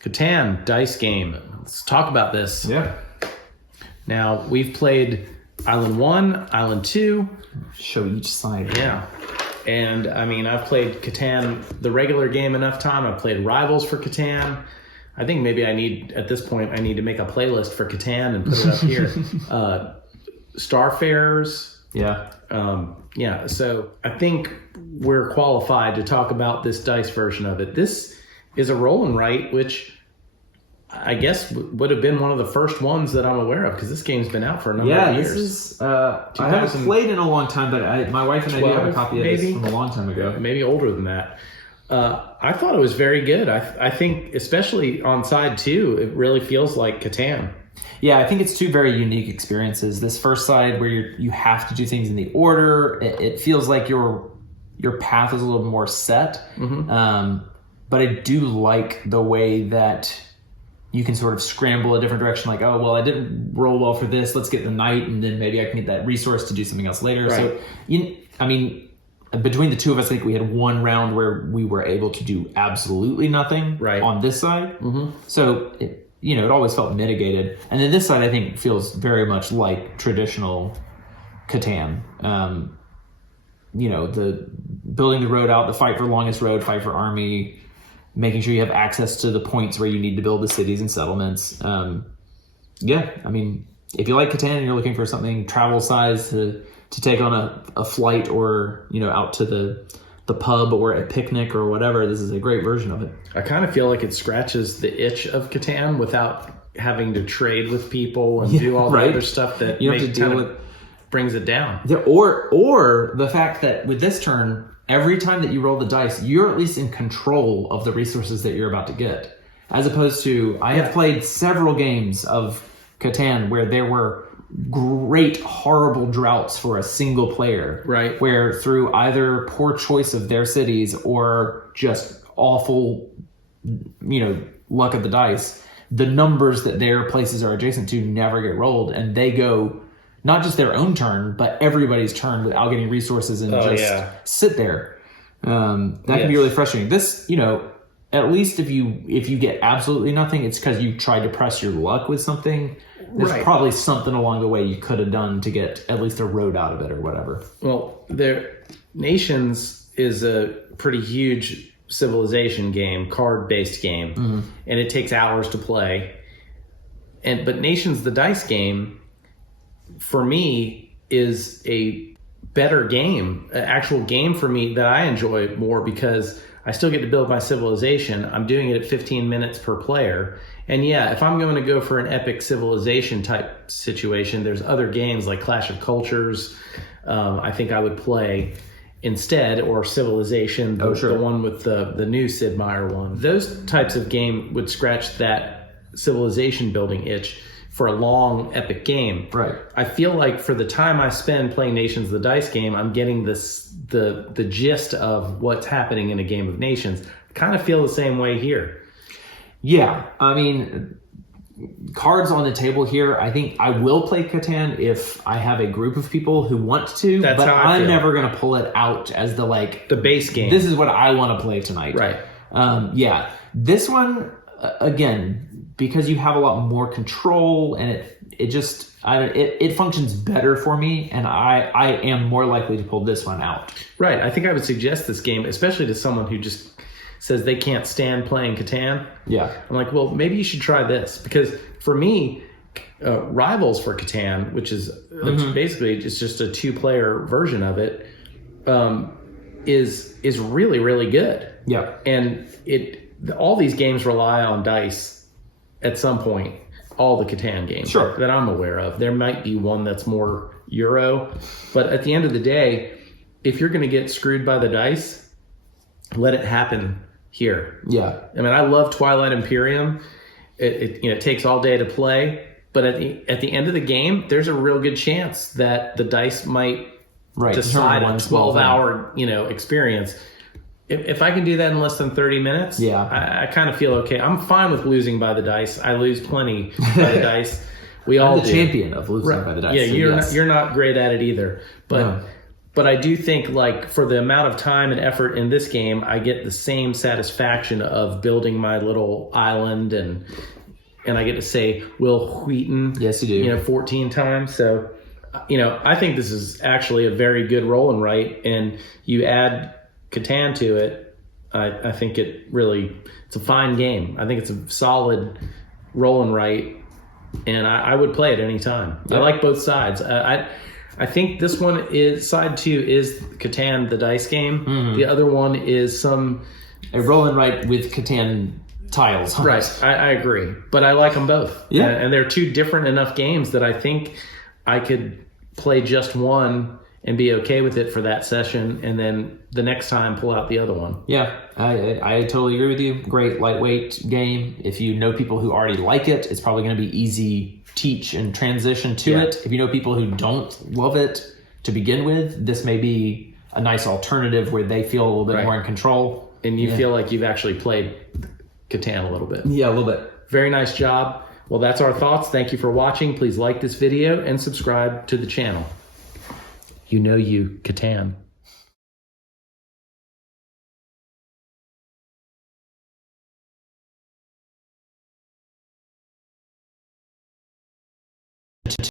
Catan, dice game. Let's talk about this. Yeah. Now, we've played Island 1, Island 2. Show each side. Yeah. And, I mean, I've played Catan, the regular game, enough time. I've played Rivals for Catan. I think maybe at this point, I need to make a playlist for Catan and put it up here. Starfarers. Yeah. Yeah, so I think we're qualified to talk about this dice version of it. This is a roll and write, which I guess would have been one of the first ones that I'm aware of, because this game's been out for a number of years. Yeah, this is... I haven't played in a long time, but my wife and I do have a copy of this from a long time ago. Maybe older than that. I thought it was very good. I think, especially on side 2, it really feels like Catan. Yeah, I think it's two very unique experiences. This first side where you have to do things in the order, it feels like your path is a little more set. Mm-hmm. But I do like the way that you can sort of scramble a different direction. Like, oh, well, I didn't roll well for this. Let's get the knight, and then maybe I can get that resource to do something else later. Right. So, between the two of us, I think we had one round where we were able to do absolutely nothing on this side. Mm-hmm. So, it always felt mitigated. And then this side, I think, feels very much like traditional Catan. The building the road out, the fight for longest road, fight for army, making sure you have access to the points where you need to build the cities and settlements. If you like Catan and you're looking for something travel size to take on a flight or, out to the pub or a picnic or whatever, this is a great version of it. I kind of feel like it scratches the itch of Catan without having to trade with people and do all the other stuff that you have to deal with. Brings it down. Yeah, or the fact that with this turn, every time that you roll the dice, you're at least in control of the resources that you're about to get. As opposed to, I have played several games of Catan where there were great, horrible droughts for a single player. Right. Where through either poor choice of their cities or just awful, luck of the dice, the numbers that their places are adjacent to never get rolled, and they go not just their own turn, but everybody's turn without getting resources and sit there. That can be really frustrating. This, at least if you get absolutely nothing, it's because you tried to press your luck with something. There's probably something along the way you could have done to get at least a road out of it or whatever. Well, Nations is a pretty huge civilization game, card-based game, and it takes hours to play. But Nations, the dice game, for me, is a better game, an actual game for me that I enjoy more because I still get to build my civilization. I'm doing it at 15 minutes per player. And if I'm going to go for an epic civilization type situation, there's other games like Clash of Cultures. I think I would play instead, or Civilization, the one with the new Sid Meier one. Those types of game would scratch that civilization building itch for a long epic game. Right. I feel like for the time I spend playing Nations, the dice game, I'm getting the gist of what's happening in a game of Nations. I kind of feel the same way here. Yeah, cards on the table here. I think I will play Catan if I have a group of people who want to, but I'm never going to pull it out as the base game. This is what I want to play tonight. Right. This one, again, because you have a lot more control and it functions better for me, and I am more likely to pull this one out. Right. I think I would suggest this game, especially to someone who just says they can't stand playing Catan. Yeah. I'm like, well, maybe you should try this. Because for me, Rivals for Catan, which is basically it's just a 2-player version of it, is really, really good. Yeah. And all these games rely on dice at some point. All the Catan games that I'm aware of. There might be one that's more Euro. But at the end of the day, if you're going to get screwed by the dice, let it happen here. Yeah. I love Twilight Imperium. It takes all day to play, but at the end of the game, there's a real good chance that the dice might decide a 12-hour experience. If I can do that in less than 30 minutes, I kind of feel okay. I'm fine with losing by the dice. I lose plenty by the dice. We all I'm the champion of losing by the dice. Yeah, you're not great at it either. But But I do think, like, for the amount of time and effort in this game, I get the same satisfaction of building my little island, and I get to say Will Wheaton, Yes, you do. 14 times. So, I think this is actually a very good roll and write, and you add Catan to it, I think it's a fine game. I think it's a solid roll and write, and I would play it anytime. Yeah. I like both sides. I think this one is side 2 is Catan, the dice game. Mm-hmm. The other one is a roll and write with Catan tiles. right. I agree, but I like them both. Yeah, and they're two different enough games that I think I could play just one and be okay with it for that session, and then the next time pull out the other one. Yeah, I totally agree with you. Great lightweight game. If you know people who already like it, it's probably going to be easy teach and transition to Yeah. it. If you know people who don't love it to begin with, this may be a nice alternative where they feel a little bit Right. more in control. And you feel like you've actually played Catan a little bit. Yeah, a little bit. Very nice job. Well, that's our thoughts. Thank you for watching. Please like this video and subscribe to the channel. You Catan.